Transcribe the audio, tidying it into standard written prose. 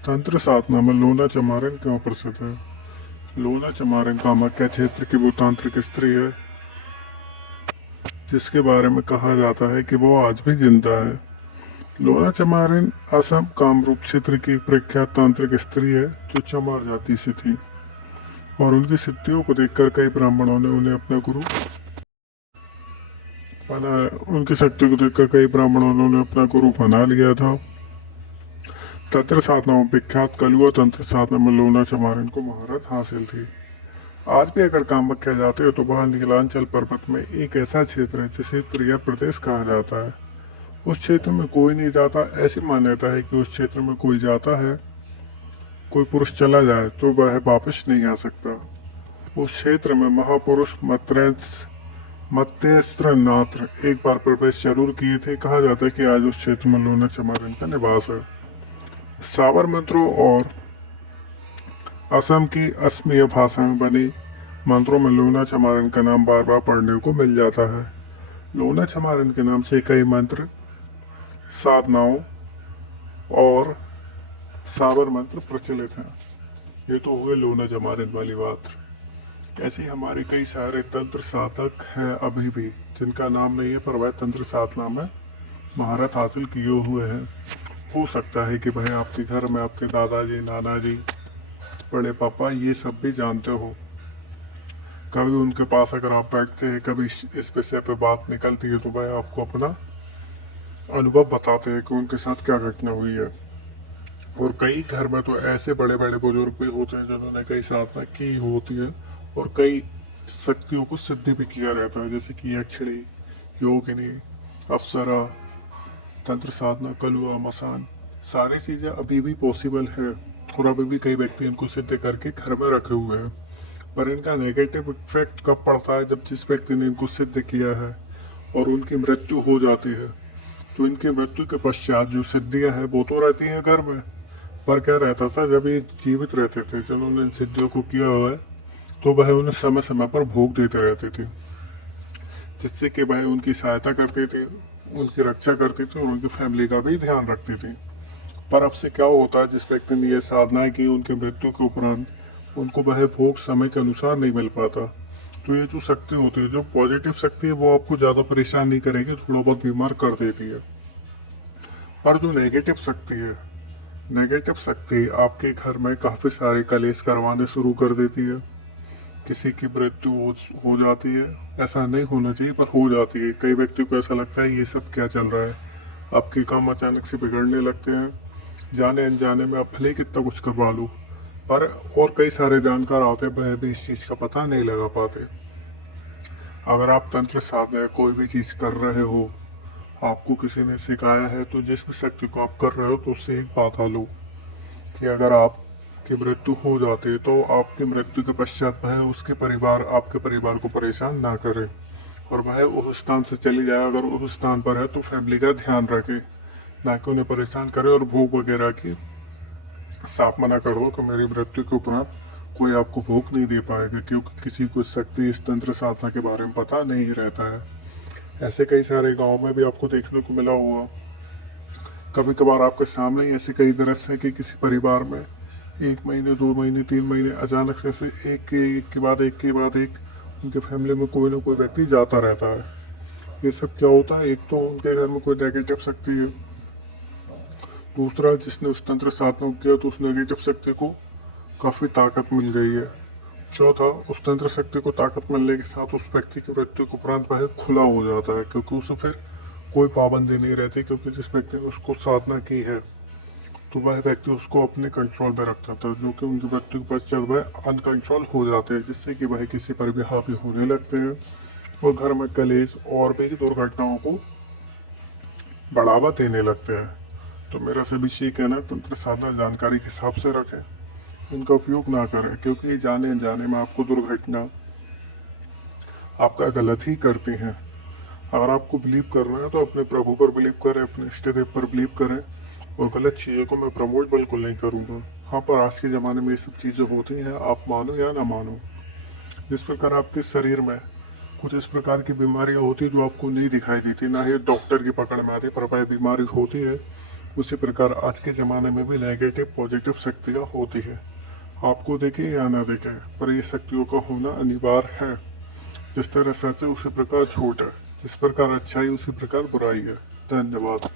तंत्र साधना में लोना चमारन क्यों प्रसिद्ध है? लोना चमारन कामाख्या क्षेत्र की वो तांत्रिक स्त्री है जिसके बारे में कहा जाता है कि वो आज भी जिंदा है। लोना चमारन असम कामरूप क्षेत्र की एक प्रख्यात तांत्रिक स्त्री है जो चमार जाति से थी और उनकी सिद्धियों को देखकर कई ब्राह्मणों ने उन्हें अपना गुरु बना उनकी शक्ति को देखकर कई ब्राह्मणों ने उन्हें अपना गुरु बना लिया था। तंत्र साधना में विख्यात कलुआ तंत्र साधना में लोना चमारन को महारत हासिल थी। आज भी अगर कामाख्या जाते हो तो वहाँ नीलांचल पर्वत में एक ऐसा क्षेत्र है जिसे त्रिया प्रदेश कहा जाता है। उस क्षेत्र में कोई नहीं जाता, ऐसी मान्यता है कि उस क्षेत्र में कोई जाता है, कोई पुरुष चला जाए तो वह वापस नहीं आ सकता। उस क्षेत्र में महापुरुष मत्स्येंद्र नाथ एक बार प्रवेश जरूर किए थे। कहा जाता है कि आज उस क्षेत्र में लोना चमारन का निवास है। साबर मंत्रों और असम की असमिया भाषा में बने मंत्रों में लोना चमारन का नाम बार बार पढ़ने को मिल जाता है। लोना चमारन के नाम से कई मंत्र, साधनाओं और साबर मंत्र प्रचलित हैं। ये तो हुए लोना चमारन वाली बात। ऐसे हमारे कई सारे तंत्र साधक हैं अभी भी जिनका नाम नहीं है, पर वह तंत्र साधना में महारत हासिल किए हुए हैं। हो सकता है कि भाई आपके घर में आपके दादाजी, नाना जी, बड़े पापा ये सब भी जानते हो। कभी उनके पास अगर आप बैठते हैं, कभी इस विषय पे बात निकलती है तो वह आपको अपना अनुभव बताते हैं कि उनके साथ क्या घटना हुई है। और कई घर में तो ऐसे बड़े बड़े बुजुर्ग भी होते हैं जिन्होंने कई साधना की होती है और कई शक्तियों को सिद्ध भी किया रहता है, जैसे कि यक्षिणी, योगिनी, अप्सरा, तंत्र साधना, कलुआ, मसान, सारी चीज़ें अभी भी पॉसिबल है और अभी भी कई व्यक्ति इनको सिद्ध करके घर में रखे हुए हैं। पर इनका नेगेटिव इफेक्ट कब पड़ता है? जब जिस व्यक्ति ने इनको सिद्ध किया है और उनकी मृत्यु हो जाती है तो इनकी मृत्यु के पश्चात जो सिद्धियां हैं वो तो रहती हैं घर में, पर क्या रहता था जब ये जीवित रहते थे, जिन्होंने इन सिद्धियों को किया हुआ है, तो वह उन्हें समय समय पर भोग देते रहते थे, जिससे कि वह उनकी सहायता करते थे, उनकी रक्षा करते थे और उनकी फैमिली का भी ध्यान रखते थे। पर अब से क्या होता है, जिस व्यक्ति ने यह साधना की उनके मृत्यु के उपरांत उनको वह भोग समय के अनुसार नहीं मिल पाता। तो ये जो शक्ति होती है, जो पॉजिटिव शक्ति है, वो आपको ज़्यादा परेशान नहीं करेगी, थोड़ा बहुत बीमार कर देती है। पर जो नेगेटिव शक्ति आपके घर में काफ़ी सारे कलेश करवाने शुरू कर देती है। किसी की मृत्यु हो जाती है, ऐसा नहीं होना चाहिए पर हो जाती है। कई व्यक्तियों को ऐसा लगता है ये सब क्या चल रहा है, आपके काम अचानक से बिगड़ने लगते हैं, जाने अनजाने में आप भले ही कितना कुछ करवा लो, पर और कई सारे जानकार आते हैं वह भी इस चीज़ का पता नहीं लगा पाते। अगर आप तंत्र साधना कोई भी चीज़ कर रहे हो, आपको किसी ने सिखाया है, तो जिस भी शक्ति को आप कर रहे हो तो उससे एक बात लो कि अगर आपकी मृत्यु हो जाती है तो आपकी मृत्यु के पश्चात वह उसके परिवार, आपके परिवार को परेशान ना करे और वह उस स्थान से चली जाए। अगर उस स्थान पर है तो फैमिली का ध्यान रखे, ना कि उन्हें परेशान करे और भोग वगैरह की साफ मना कर दो कि मेरी मृत्यु के उपरांत कोई आपको भोग नहीं दे पाएगा, क्योंकि किसी को शक्ति इस तंत्र साधना के बारे में पता नहीं रहता है। ऐसे कई सारे गांव में भी आपको देखने को मिला हुआ। कभी कभार आपके सामने ही ऐसे कई दृश्य हैं कि किसी परिवार में 1 महीने, 2 महीने, 3 महीने अचानक से ऐसे एक के बाद एक उनके फैमिली में कोई ना कोई व्यक्ति जाता रहता है। ये सब क्या होता है? एक तो उनके घर में कोई नेगेटिव शक्ति है, दूसरा जिसने उस तंत्र साधना को किया तो उस नेगेटिव शक्ति को काफ़ी ताकत मिल गई है, चौथा उस तंत्र शक्ति को ताकत मिलने के साथ उस व्यक्ति की मृत्यु के उपरांत वह खुला हो जाता है, क्योंकि उसे फिर कोई पाबंदी नहीं रहती, क्योंकि जिस व्यक्ति ने उसको साधना की है तो वह व्यक्ति उसको अपने कंट्रोल में रखता था, जो कि उनकी मृत्यु के पश्चात वह अनकंट्रोल हो जाते हैं, जिससे कि वह किसी पर भी हावी होने लगते हैं और घर में कलेश और भी दुर्घटनाओं को बढ़ावा देने लगते हैं। तो मेरा सभी से ये कहना है, तंत्र साधना जानकारी के हिसाब से रखें, इनका उपयोग ना करें, क्योंकि जाने अनजाने में आपको दुर्घटना आपका गलत ही करते हैं। अगर आपको बिलीव करना है तो अपने प्रभु पर बिलीव करें, अपने इष्ट देव पर बिलीव करें, और गलत चीज़ों को मैं प्रमोट बिल्कुल नहीं करूँगा। हाँ, पर आज के ज़माने में ये सब चीज़ें होती हैं, आप मानो या ना मानो। जिस प्रकार आपके शरीर में कुछ इस प्रकार की बीमारियाँ होती है जो आपको नहीं दिखाई देती, ना ही डॉक्टर की पकड़ में आती, पर वह बीमारी होती है उसी प्रकार आज के ज़माने में भी नेगेटिव पॉजिटिव शक्तियाँ होती है। आपको देखे या ना देखे, पर ये शक्तियों का होना अनिवार्य है। जिस तरह सच है उसी प्रकार झूठ है, जिस प्रकार अच्छाई उसी प्रकार बुराई है। धन्यवाद।